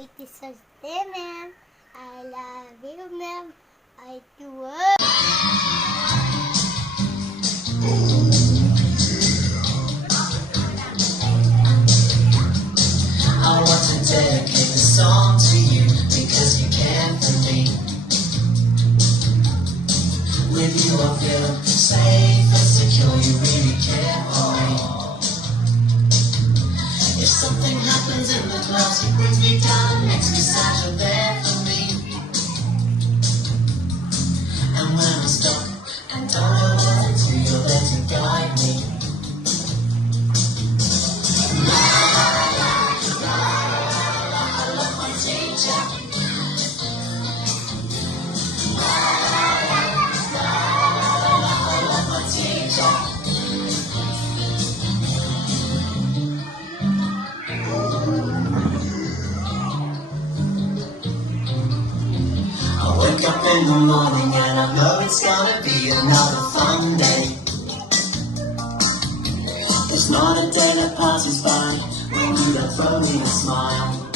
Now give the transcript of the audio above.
Happy Teacher's Day, ma'am. I love you, ma'am. I do. I want to dedicate the song to you because you care for me. With you I feel safe and secure, you really care for me. If something happens in the class, it brings me down, makes me sad, you're there for me. And when I'm stuck and don't know what to do, you're there to guide me. I love my teacher. I love my teacher. I wake up in the morning and I know it's gonna be another fun day. There's not a day that passes by when you don't throw me a smile.